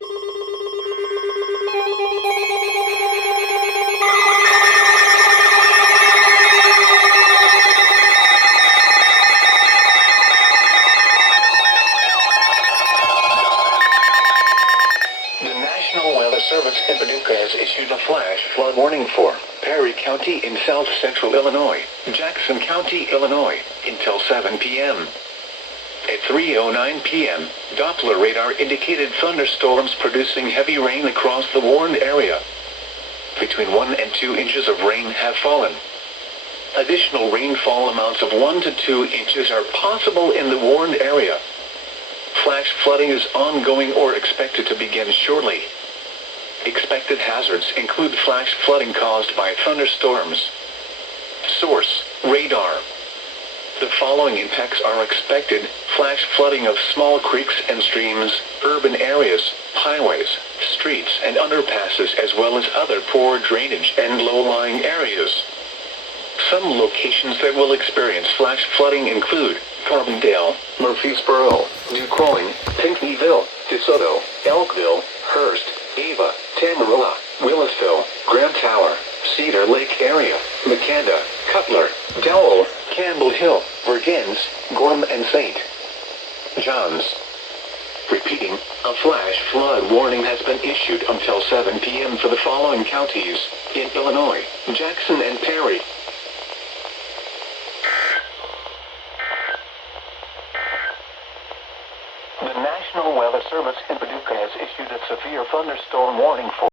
The National Weather Service in Paducah has issued a flash flood warning for Perry County in south central Illinois, Jackson County, Illinois, until 7 p.m. At 3:09 p.m., Doppler radar indicated thunderstorms producing heavy rain across the warned area. Between 1 and 2 inches of rain have fallen. Additional rainfall amounts of 1 to 2 inches are possible in the warned area. Flash flooding is ongoing or expected to begin shortly. Expected hazards include flash flooding caused by thunderstorms. Source: radar. The following impacts are expected: flash flooding of small creeks and streams, urban areas, highways, streets and underpasses, as well as other poor drainage and low-lying areas. Some locations that will experience flash flooding include Carbondale, Murfreesboro, DuQuoin, Pinckneyville, DeSoto, Elkville, Hearst, Ava, Tamaroa, Willisville, Grand Tower, Cedar Lake area, McKenna, Cutler, Dowell, Campbell Hill, Vergennes, Gorham and St. John's. Repeating, a flash flood warning has been issued until 7 p.m. for the following counties in Illinois: Jackson and Perry. The National Weather Service in Paducah has issued a severe thunderstorm warning for